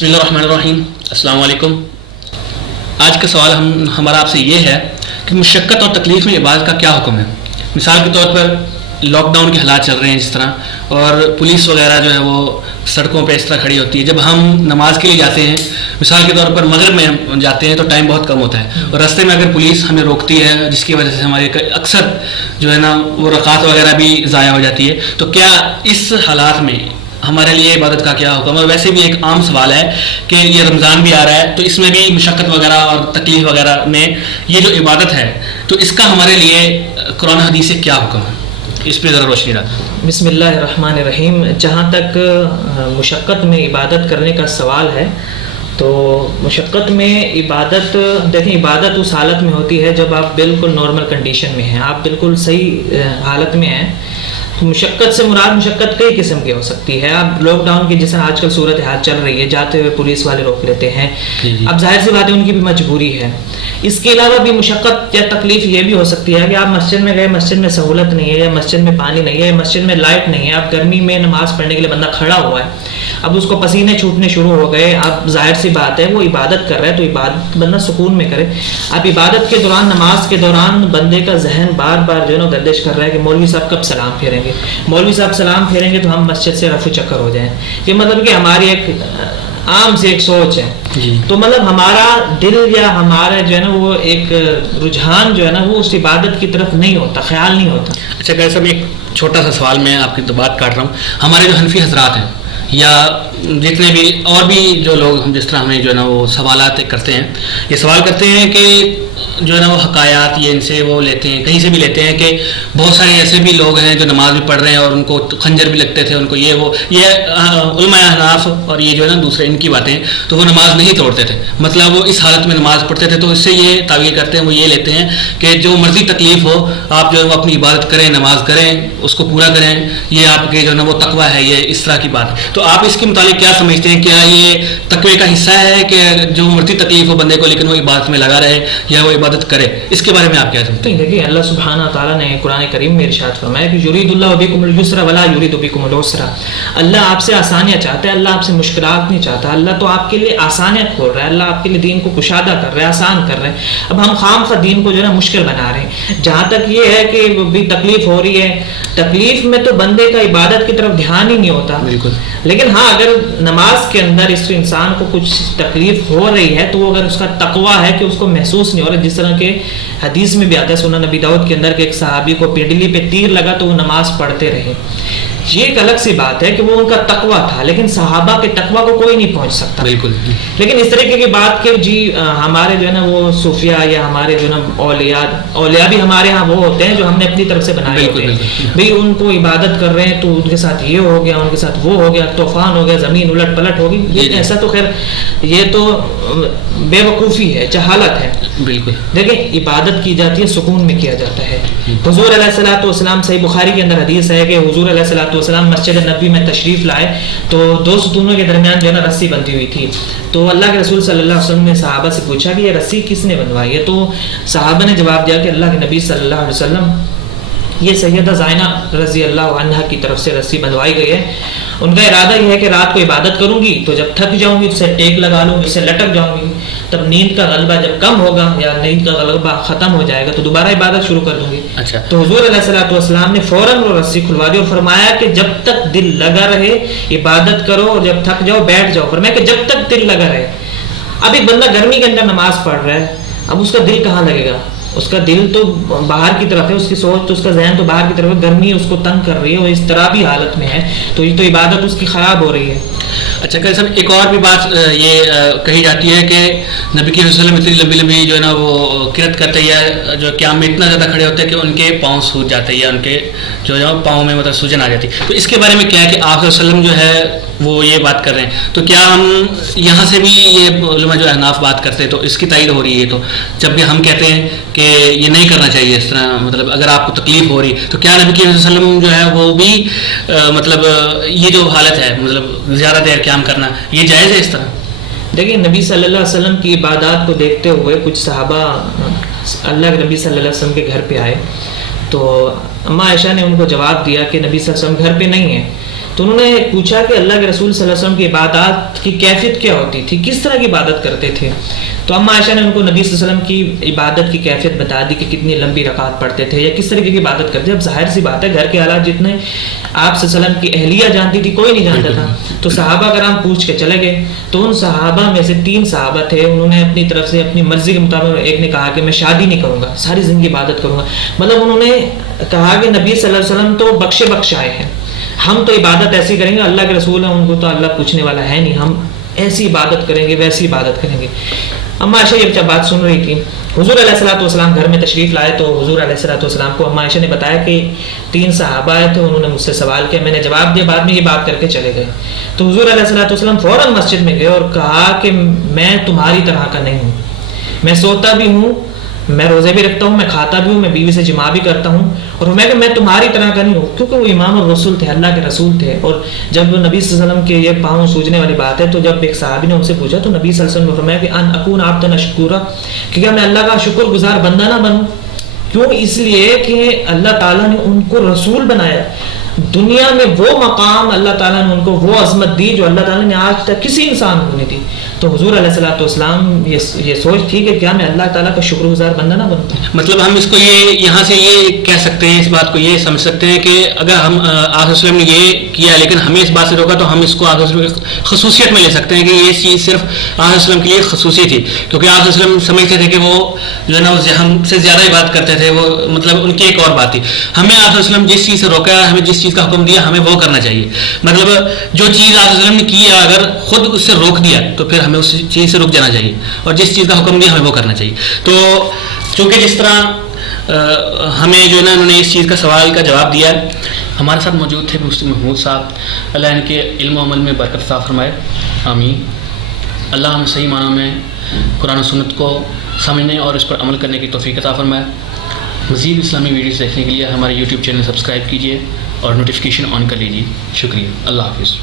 بسم اللہ الرحمن الرحیم. السلام علیکم. آج کا سوال ہمارا آپ سے یہ ہے کہ مشقت اور تکلیف میں عبادت کا کیا حکم ہے. مثال کے طور پر لاک ڈاؤن کے حالات چل رہے ہیں جس طرح، اور پولیس وغیرہ جو ہے وہ سڑکوں پہ اس طرح کھڑی ہوتی ہے. جب ہم نماز کے لیے جاتے ہیں، مثال کے طور پر مغرب میں جاتے ہیں، تو ٹائم بہت کم ہوتا ہے، اور راستے میں اگر پولیس ہمیں روکتی ہے جس کی وجہ سے ہمارے اکثر جو ہے نا وہ رکعات وغیرہ بھی ضائع ہو جاتی ہے، تو کیا اس حالات میں ہمارے لیے عبادت کا کیا حکم ہے؟ اور ویسے بھی ایک عام سوال ہے کہ یہ رمضان بھی آ رہا ہے، تو اس میں بھی مشقت وغیرہ اور تکلیف وغیرہ میں یہ جو عبادت ہے، تو اس کا ہمارے لیے قرآن حدیث سے کیا حکم ہے؟ اس پہ ذرا روشنی ڈالیں. بسم اللہ الرحمن الرحیم. جہاں تک مشقت میں عبادت کرنے کا سوال ہے، تو مشقت میں عبادت، دیکھیں عبادت اس حالت میں ہوتی ہے جب آپ بالکل نارمل کنڈیشن میں ہیں، آپ بالکل صحیح حالت میں ہیں. مشقت سے مراد مشقت کئی قسم کی ہو سکتی ہے. اب لاک ڈاؤن کی جیسے آج کل صورت حال چل رہی ہے، جاتے ہوئے پولیس والے روک لیتے ہیں، اب ظاہر سی بات ہے ان کی بھی مجبوری ہے. اس کے علاوہ بھی مشقت یا تکلیف یہ بھی ہو سکتی ہے کہ آپ مسجد میں گئے، مسجد میں سہولت نہیں ہے، یا مسجد میں پانی نہیں ہے، یا مسجد میں لائٹ نہیں ہے، اب گرمی میں نماز پڑھنے کے لیے بندہ کھڑا ہوا ہے، اب اس کو پسینے چھوٹنے شروع ہو گئے. اب ظاہر سی بات ہے وہ عبادت کر رہا ہے، تو عبادت بندہ سکون میں کرے. اب عبادت کے دوران، نماز کے دوران بندے کا ذہن بار بار جو ہے نا گردش کر رہا ہے کہ مولوی صاحب کب سلام پھیریں گے، مولوی صاحب سلام پھیریں گے تو ہم مسجد سے رفو چکر ہو جائیں. یہ مطلب کہ ہماری ایک عام سے ایک سوچ ہے. تو مطلب ہمارا دل یا ہمارا جو ہے نا وہ ایک رجحان جو ہے نا وہ اس عبادت کی طرف نہیں ہوتا، خیال نہیں ہوتا. اچھا کہ صاحب ایک چھوٹا سا سوال میں آپ کی تو بات کاٹ رہا ہوں. ہمارے جو حنفی حضرات ہیں یا جتنے بھی اور بھی جو لوگ ہم جس طرح ہمیں جو ہے نا وہ سوالات کرتے ہیں، یہ سوال کرتے ہیں کہ جو ہے نا وہ حکایات یہ ان سے وہ لیتے ہیں، کہیں سے بھی لیتے ہیں کہ بہت سارے ایسے بھی لوگ ہیں جو نماز بھی پڑھ رہے ہیں اور ان کو خنجر بھی لگتے تھے، ان کو یہ علماء احناف اور یہ جو ہے نا دوسرے ان کی باتیں، تو وہ نماز نہیں توڑتے تھے. مطلب وہ اس حالت میں نماز پڑھتے تھے. تو اس سے یہ تعبیر کرتے ہیں، وہ یہ لیتے ہیں کہ جو مرضی تکلیف ہو آپ جو ہے وہ اپنی عبادت کریں، نماز کریں، اس کو پورا کریں، یہ آپ کے جو ہے نا وہ تقویٰ ہے، یہ اس طرح کی بات. تو آپ اس کے متعلق کیا سمجھتے ہیں؟ کیا یہ تقوی کا حصہ ہے کہ جو مرضی تکلیف ہو بندے کو لیکن وہ عبادت میں لگا رہے یا وہ عبادت کرے؟ اس کے بارے میں آپ کیا سمجھتے ہیں؟ دیکھیے اللہ سبحانہ تعالیٰ نے قرآن کریم میں ارشاد فرمایا کہ یرید اللہ بکم الیسر ولا یرید بکم العسر. اللہ آپ سے آسانیاں چاہتا ہے، اللہ آپ سے مشکلات نہیں چاہتا. اللہ تو آپ کے لیے آسانیاں کھول رہا ہے، اللہ آپ کے لیے دین کو کشادہ کر رہا ہے، آسان کر رہے ہیں. اب ہم خام خواہ دین کو جو ہے نا مشکل بنا رہے ہیں. جہاں تک یہ ہے کہ بھی تکلیف ہو رہی ہے، تکلیف میں تو بندے کا عبادت کی طرف دھیان ہی نہیں ہوتا. بالکل. لیکن ہاں اگر نماز کے اندر اس انسان کو کچھ تکلیف ہو رہی ہے تو وہ اگر اس کا تقویٰ ہے کہ اس کو محسوس نہیں ہو رہا، جس طرح کہ حدیث میں بھی آتا ہے سنن نبی داؤد کے اندر کہ ایک صحابی کو پنڈلی پہ تیر لگا تو وہ نماز پڑھتے رہے. یہ ایک الگ سی بات ہے کہ وہ ان کا تقویٰ تھا، لیکن صحابہ کے تقویٰ کو کوئی نہیں پہنچ سکتا. بالکل. لیکن اس طریقے کی بات کہ جی ہمارے جو ہے نا وہ صوفیاء یا ہمارے جو ہے نا اولیاء بھی ہمارے ہاں وہ ہوتے ہیں جو ہم نے اپنی طرف سے بنائے ہوتے ہیں. بھئی ان کو عبادت کر رہے ہیں تو ان کے ساتھ یہ ہو گیا، ان کے ساتھ وہ ہو گیا، طوفان ہو گیا، زمین الٹ پلٹ ہوگی. ایسا تو خیر یہ تو بے وقوفی ہے، جہالت ہے. بالکل. دیکھیں عبادت کی جاتی ہے، سکون میں کیا جاتا ہے. حضور علیہ الصلوۃ والسلام، صحیح بخاری کے اندر حدیث ہے کہ حضور علیہ الصلوۃ والسلام مسجد نبوی میں تشریف لائے تو دو ستونوں کے درمیان جو ہے نا رسی بندھی ہوئی تھی. تو اللہ کے رسول صلی اللہ علیہ وسلم نے صحابہ سے پوچھا کہ یہ رسی کس نے بندھوائی ہے؟ تو صحابہ نے جواب دیا کہ اللہ کے نبی صلی اللہ علیہ وسلم، یہ سیدہ زائنہ رضی اللہ عنہا کی طرف سے رسی بندھوائی گئی ہے. ان کا ارادہ یہ ہے کہ رات کو عبادت کروں گی تو جب تھک جاؤں گی اس سے ٹیک لگا لوں گی، اس سے لٹک جاؤں گی، تب نیند کا غلبہ جب کم ہوگا یا نیند کا غلبہ ختم ہو جائے گا تو دوبارہ عبادت شروع کر دوں گی. اچھا. تو حضور علیہ الصلوۃ والسلام نے فوراً وہ رسی کھلوا دی اور فرمایا کہ جب تک دل لگا رہے عبادت کرو، اور جب تھک جاؤ بیٹھ جاؤ. فرمایا کہ جب تک دل لگا رہے. اب ایک بندہ گرمی کے اندر نماز پڑھ رہا ہے، اب اس کا دل کہاں لگے گا؟ اس کا دل تو باہر کی طرف ہے، اس کی سوچ تو، اس کا ذہن تو باہر کی طرف ہے. گرمی اس کو تنگ کر رہی ہے، وہ اس طرح بھی حالت میں ہے، تو یہ تو عبادت اس کی خراب ہو رہی ہے. اچھا کہ سر ایک اور بھی بات یہ کہی جاتی ہے کہ نبی کی وسلم اتنی لمبی لمبی جو ہے نا وہ کرت کرتے ہیں، جو قیام میں اتنا زیادہ کھڑے ہوتے ہیں کہ ان کے پاؤں سوج جاتے ہیں یا ان کے جو ہے پاؤں میں مطلب سوجن آ جاتی. تو اس کے بارے میں کیا ہے کہ آپ وسلم جو ہے وہ یہ بات کر رہے ہیں، تو کیا ہم یہاں سے بھی یہ علماء جو احناف بات کرتے ہیں تو اس کی تائید ہو رہی ہے؟ تو جب بھی ہم کہتے ہیں کہ یہ نہیں کرنا چاہیے اس طرح، مطلب اگر آپ کو تکلیف ہو رہی تو کیا نبی کی وسلم جو ہے وہ بھی مطلب یہ جو حالت ہے مطلب زیادہ دیر قیام کرنا یہ جائز ہے اس طرح؟ دیکھیں نبی صلی اللہ علیہ وسلم کی عبادات کو دیکھتے ہوئے کچھ صحابہ اللہ کے نبی صلی اللہ علیہ وسلم کے گھر پہ آئے تو اماں عائشہ نے ان کو جواب دیا کہ نبی صلی اللہ علیہ وسلم گھر پہ نہیں ہیں. تو انہوں نے پوچھا کہ اللہ کے رسول صلی اللہ علیہ وسلم کی عبادات کی کیفیت کیا ہوتی تھی, کس طرح کی عبادت کرتے تھے. تو اما عائشہ نے ان کو نبی صلی اللہ علیہ وسلم کی عبادت کی کیفیت بتا دی کہ کتنی لمبی رکعات پڑھتے تھے یا کس طریقے کی عبادت کرتے. اب ظاہر سی بات ہے گھر کے حالات جتنے آپ صلی اللہ علیہ وسلم کی اہلیہ جانتی تھی کوئی نہیں جانتا تھا. تو صحابہ کرام پوچھ کے چلے گئے. تو ان صحابہ میں سے 3 صحابہ تھے, انہوں نے اپنی طرف سے اپنی مرضی کے مطابق, ایک نے کہا کہ میں شادی نہیں کروں گا, ساری زندگی عبادت کروں گا. مطلب انہوں نے کہا کہ نبی صلی اللہ علیہ وسلم تو بخش آئے ہیں, ہم تو عبادت ایسی کریں گے, اللہ کے رسول ہیں ان کو تو اللہ پوچھنے والا ہے نہیں, ہم ایسی عبادت کریں گے ویسی عبادت کریں گے. اما عائشہ یہ جب بات سن رہی تھی, حضور علیہ الصلوۃ والسلام گھر میں تشریف لائے تو حضور علیہ الصلوۃ والسلام کو اما عائشہ نے بتایا کہ 3 صحابہ آئے تھے, انہوں نے مجھ سے سوال کیا, میں نے جواب دیا, بعد میں یہ بات کر کے چلے گئے. تو حضور علیہ الصلوۃ والسلام فوراً مسجد میں گئے اور کہا کہ میں تمہاری طرح کا نہیں ہوں, میں سوتا بھی ہوں, میں روزے بھی رکھتا ہوں, میں کھاتا بھی ہوں, میں بیوی سے جماع بھی کرتا ہوں, اور میں تمہاری طرح کا نہیں ہوں. کیونکہ وہ امام الرسول تھے, اللہ کے رسول تھے. اور جب نبی صلی اللہ علیہ وسلم کے یہ پاؤں سوجنے والی بات ہے تو جب ایک صحابی نے ان سے پوچھا تو نبی صلی اللہ علیہ وسلم نے فرمایا کہ ان اکون عبدا شکورا, کہ کیا میں اللہ کا شکر گزار بندہ نہ بنوں. کیوں؟ اس لیے کہ اللہ تعالیٰ نے ان کو رسول بنایا, دنیا میں وہ مقام اللہ تعالیٰ نے ان کو وہ عظمت دی جو اللہ تعالیٰ نے آج تک کسی انسان کو نہیں دی. تو حضور علیہ الصلوۃ والسلام یہ سوچ تھی کہ کیا میں اللہ تعالیٰ کا شکر گزار بندہ نہ بنتا. مطلب ہم اس کو یہاں سے یہ کہہ سکتے ہیں, اس بات کو یہ سمجھ سکتے ہیں کہ اگر ہم آقا وسلم نے یہ کیا لیکن ہمیں اس بات سے روکا تو ہم اس کو آقا وسلم کی خصوصیت میں لے سکتے ہیں کہ یہ چیز صرف آقا وسلم کے لیے خصوصی تھی, کیونکہ آقا وسلم سمجھتے تھے کہ وہ جو ہے نا ہم سے زیادہ ہی بات کرتے تھے, وہ مطلب ان کی ایک اور بات تھی. ہمیں آقا وسلم جس چیز سے روکا, ہمیں جس چیز کا حکم دیا, ہمیں وہ کرنا چاہیے. مطلب جو چیز آقا وسلم نے کی اگر خود اس سے روک دیا تو پھر ہمیں اس چیز سے رک جانا چاہیے, اور جس چیز کا حکم دیا ہمیں وہ کرنا چاہیے. تو چونکہ جس طرح ہمیں جو ہے نا انہوں نے اس چیز کا سوال کا جواب دیا ہے. ہمارے ساتھ موجود تھے مفتی محمود صاحب, اللہ ان کے علم و عمل میں برکت عطا فرمائے, آمین. اللہ ہمیں صحیح معنوں میں قرآن و سنت کو سمجھنے اور اس پر عمل کرنے کی توفیق عطا فرمائے. مزید اسلامی ویڈیوز دیکھنے کے لیے ہمارے یوٹیوب چینل سبسکرائب کیجیے اور نوٹیفیکیشن آن کر لیجیے. شکریہ, اللہ حافظ.